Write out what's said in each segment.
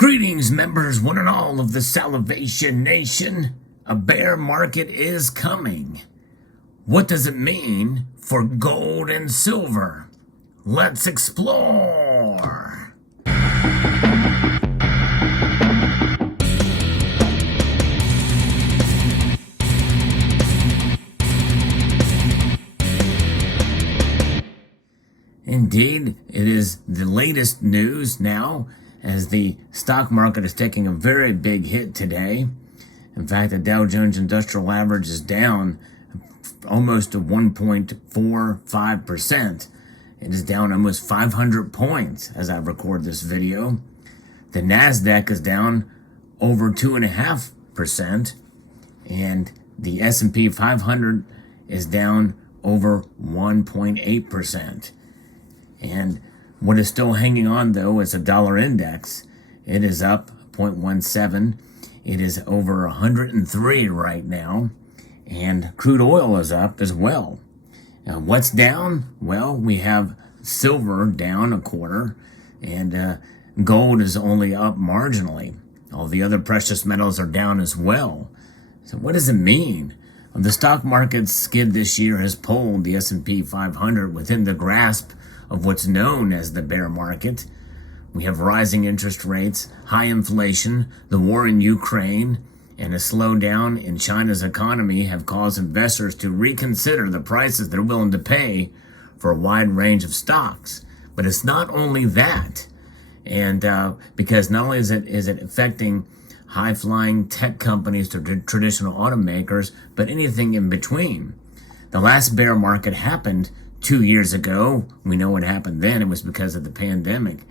Greetings, members, one and all of the Salivation Nation. A bear market is coming. What does it mean for gold and silver? Let's explore. Indeed, it is the latest news now, as the stock market is taking a very big hit today. In fact, the Dow Jones Industrial Average is down almost to 1.45%. It is down almost 500 points as I record this video. The NASDAQ is down over 2.5%, and the S&P 500 is down over 1.8%. And what is still hanging on, though, is a dollar index. It is up 0.17. It is over 103 right now. And crude oil is up as well. What's down? Well, we have silver down 1/4, and gold is only up marginally. All the other precious metals are down as well. So what does it mean? The stock market skid this year has pulled the S&P 500 within the grasp of what's known as the bear market. We have rising interest rates, high inflation, the war in Ukraine, and a slowdown in China's economy have caused investors to reconsider the prices they're willing to pay for a wide range of stocks. But it's not only that, and because not only is it affecting high-flying tech companies to traditional automakers, but anything in between. The last bear market happened 2 years ago. We know what happened then. It was because of the pandemic.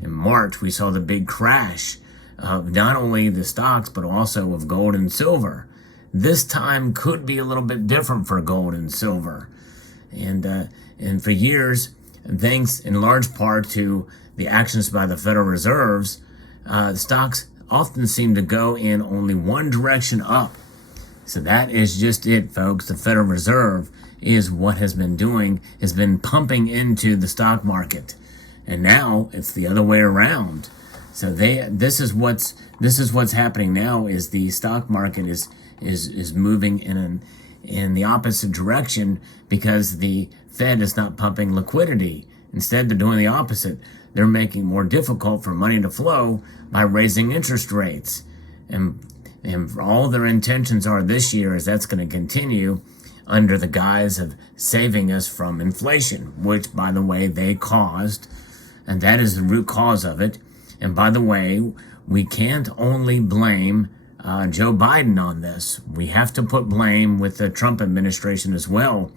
In March, we saw the big crash of not only the stocks, but also of gold and silver. This time could be a little bit different for gold and silver. And for years, thanks in large part to the actions by the Federal Reserves, stocks often seem to go in only one direction up. So that is just it, folks. The Federal Reserve is what has been pumping into the stock market, and now it's the other way around. So this is what's happening now, is the stock market is moving in the opposite direction because the Fed is not pumping liquidity. Instead, they're doing the opposite. They're making it more difficult for money to flow by raising interest rates, and all their intentions are this year is that's going to continue under the guise of saving us from inflation, which, by the way, they caused, and that is the root cause of it. And by the way, we can't only blame Joe Biden on this. We have to put blame with the Trump administration as well,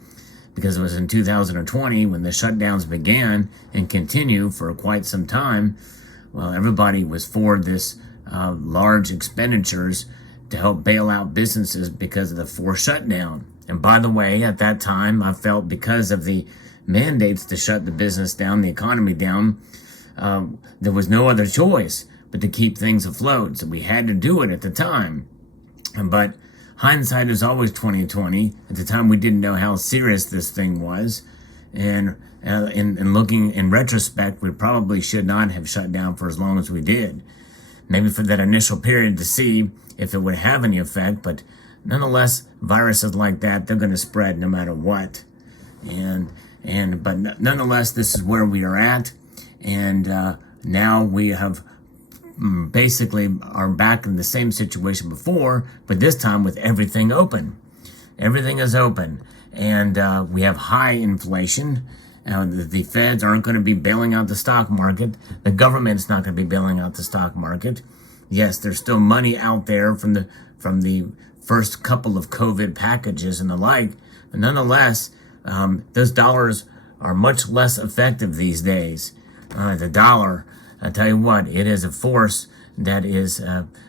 because it was in 2020 when the shutdowns began and continue for quite some time. Well, everybody was for this large expenditures to help bail out businesses because of the forced shutdown. And by the way, at that time, I felt because of the mandates to shut the business down, the economy down, there was no other choice but to keep things afloat. So we had to do it at the time. But hindsight is always 20/20. At the time, we didn't know how serious this thing was. And in looking in retrospect, we probably should not have shut down for as long as we did. Maybe for that initial period to see if it would have any effect, but nonetheless, viruses like that, they're going to spread no matter what. But nonetheless, this is where we are at. And now we have basically are back in the same situation before, but this time with everything open. Everything is open. And we have high inflation. The feds aren't going to be bailing out the stock market. The government's not going to be bailing out the stock market. Yes, there's still money out there from the first couple of COVID packages and the like, but nonetheless, those dollars are much less effective these days. The dollar, I tell you what, it is a force that is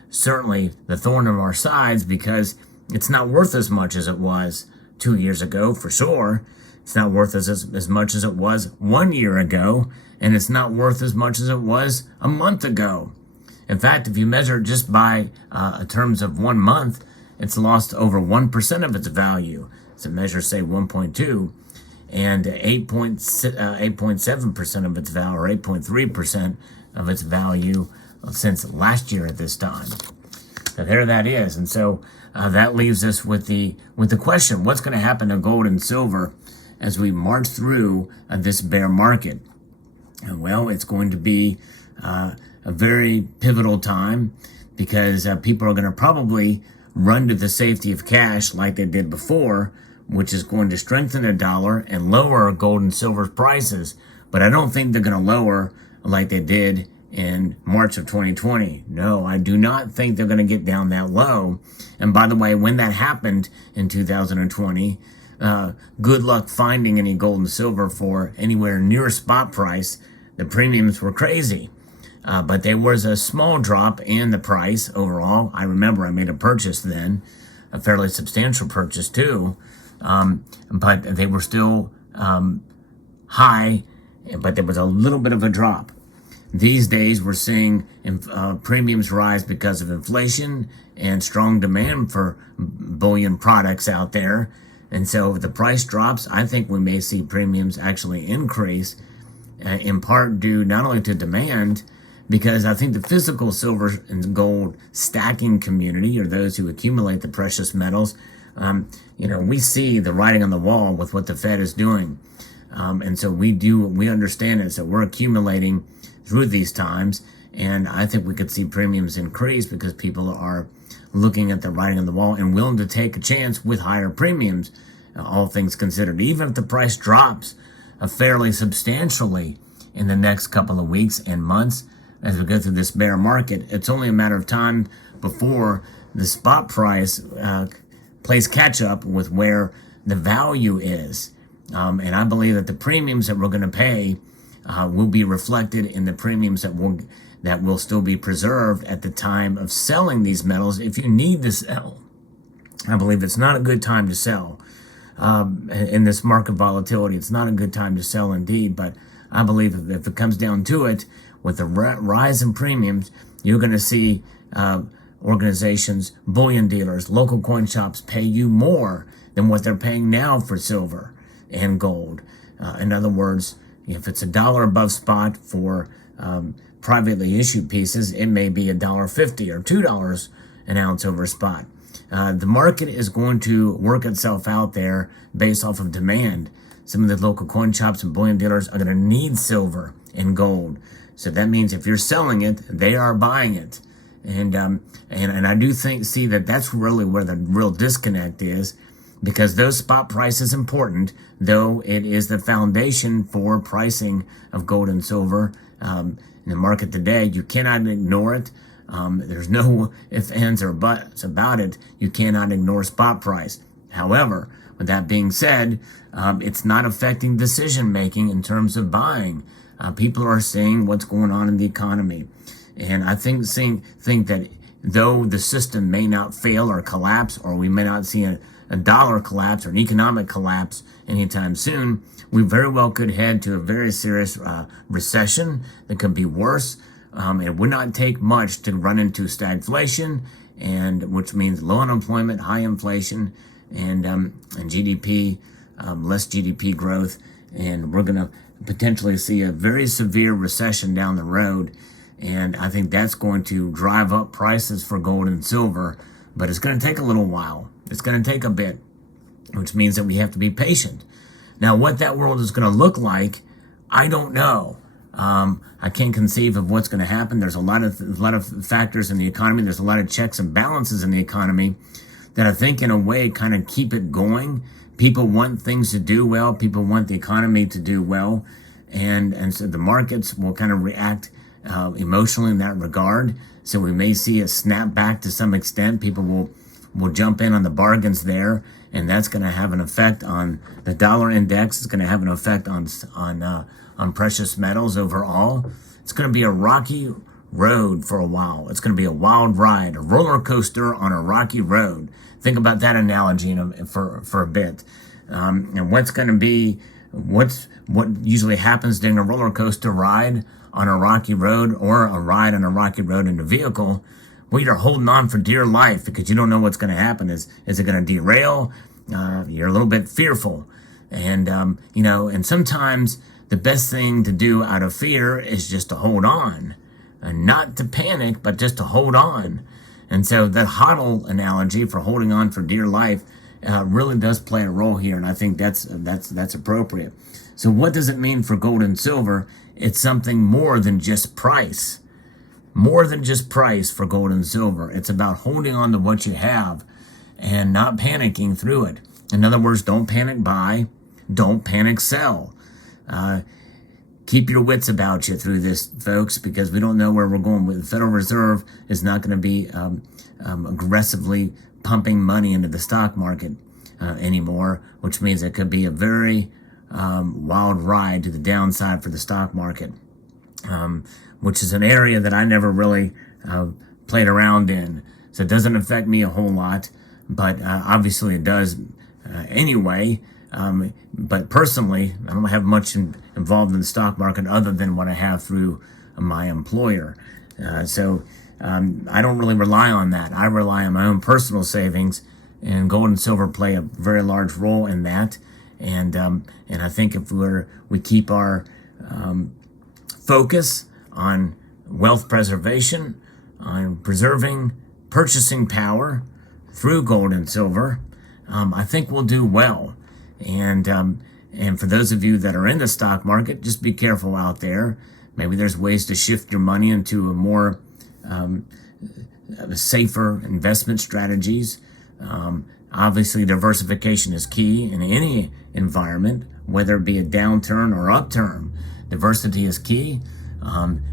certainly the thorn of our sides, because it's not worth as much as it was 2 years ago, for sure. It's not worth as much as it was 1 year ago, and it's not worth as much as it was a month ago. In fact, if you measure it just by terms of 1 month, it's lost over 1% of its value. So measure, say, 1.2, and 8.7% of its value, or 8.3% of its value since last year at this time. So there that is. And so that leaves us with the question, what's going to happen to gold and silver as we march through this bear market? And well, it's going to be a very pivotal time, because people are going to probably run to the safety of cash like they did before, which is going to strengthen the dollar and lower gold and silver prices. But I don't think they're going to lower like they did in March of 2020. No, I do not think they're going to get down that low. And by the way, when that happened in 2020, good luck finding any gold and silver for anywhere near spot price. The premiums were crazy. But there was a small drop in the price overall. I remember I made a purchase then, a fairly substantial purchase too. But they were still high, but there was a little bit of a drop. These days, we're seeing premiums rise because of inflation and strong demand for bullion products out there. And so if the price drops, I think we may see premiums actually increase, in part due not only to demand, because I think the physical silver and gold stacking community, or those who accumulate the precious metals, we see the writing on the wall with what the Fed is doing. And so we understand it. So we're accumulating through these times, and I think we could see premiums increase because people are looking at the writing on the wall and willing to take a chance with higher premiums, all things considered. Even if the price drops fairly substantially in the next couple of weeks and months as we go through this bear market, it's only a matter of time before the spot price plays catch up with where the value is. And I believe that the premiums that we're going to pay will be reflected in the premiums that will still be preserved at the time of selling these metals if you need to sell. I believe it's not a good time to sell. In this market volatility, it's not a good time to sell indeed, but I believe if it comes down to it, with the rise in premiums, you're going to see organizations, bullion dealers, local coin shops pay you more than what they're paying now for silver and gold. In other words, if it's $1 above spot for privately issued pieces, it may be $1.50 or $2 an ounce over spot. The market is going to work itself out there based off of demand. Some of the local coin shops and bullion dealers are going to need silver and gold. So that means if you're selling it, they are buying it. And I do see that that's really where the real disconnect is, because those spot price is important, though it is the foundation for pricing of gold and silver in the market today. You cannot ignore it. There's no ifs, ands, or buts about it. You cannot ignore spot price. However, with that being said, it's not affecting decision making in terms of buying. People are seeing what's going on in the economy. And I think that though the system may not fail or collapse, or we may not see a dollar collapse or an economic collapse anytime soon, we very well could head to a very serious recession that could be worse. It would not take much to run into stagflation, and which means low unemployment, high inflation, and GDP, less GDP growth, and we're going to potentially see a very severe recession down the road. And I think that's going to drive up prices for gold and silver, but it's going to take a little while. It's going to take a bit, which means that we have to be patient. Now, what that world is going to look like, I don't know. I can't conceive of what's going to happen. There's a lot of factors in the economy. There's a lot of checks and balances in the economy that I think in a way kind of keep it going. People want things to do well. People want the economy to do well. And so the markets will kind of react emotionally in that regard. So we may see a snapback to some extent. People will jump in on the bargains there, and that's going to have an effect on the dollar index. It's going to have an effect on precious metals overall. It's going to be a rocky road for a while. It's going to be a wild ride, a roller coaster on a rocky road. Think about that analogy for a bit. And what's going to be what usually happens during a roller coaster ride on a rocky road, or a ride on a rocky road in a vehicle? Well, you're holding on for dear life because you don't know what's going to happen. Is it going to derail? You're a little bit fearful. And, and sometimes the best thing to do out of fear is just to hold on. not to panic, but just to hold on. And so that hodl analogy for holding on for dear life really does play a role here, and I think that's appropriate. So what does it mean for gold and silver? It's something more than just price. More than just price for gold and silver. It's about holding on to what you have and not panicking through it. In other words, don't panic buy, don't panic sell. Keep your wits about you through this, folks, because we don't know where we're going. The Federal Reserve is not going to be aggressively pumping money into the stock market anymore, which means it could be a very wild ride to the downside for the stock market, which is an area that I never really played around in. So it doesn't affect me a whole lot, but obviously it does anyway. But personally, I don't have much involved in the stock market other than what I have through my employer. So I don't really rely on that. I rely on my own personal savings, and gold and silver play a very large role in that. And I think if we keep our focus on wealth preservation, on preserving purchasing power through gold and silver, I think we'll do well. And for those of you that are in the stock market, just be careful out there. Maybe there's ways to shift your money into a more safer investment strategies. Obviously, diversification is key in any environment, whether it be a downturn or upturn. Diversity is key.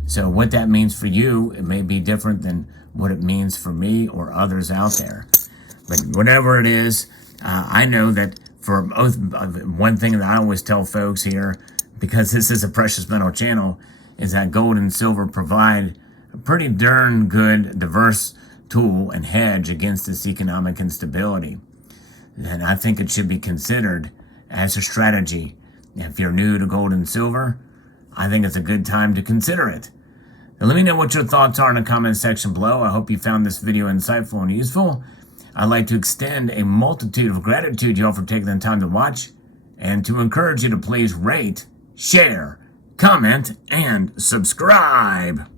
So what that means for you, it may be different than what it means for me or others out there. But whatever it is, I know that for one thing that I always tell folks here, because this is a precious metal channel, is that gold and silver provide a pretty darn good diverse tool and hedge against this economic instability. And I think it should be considered as a strategy. If you're new to gold and silver, I think it's a good time to consider it. Now, let me know what your thoughts are in the comment section below. I hope you found this video insightful and useful. I'd like to extend a multitude of gratitude to you all for taking the time to watch, and to encourage you to please rate, share, comment, and subscribe.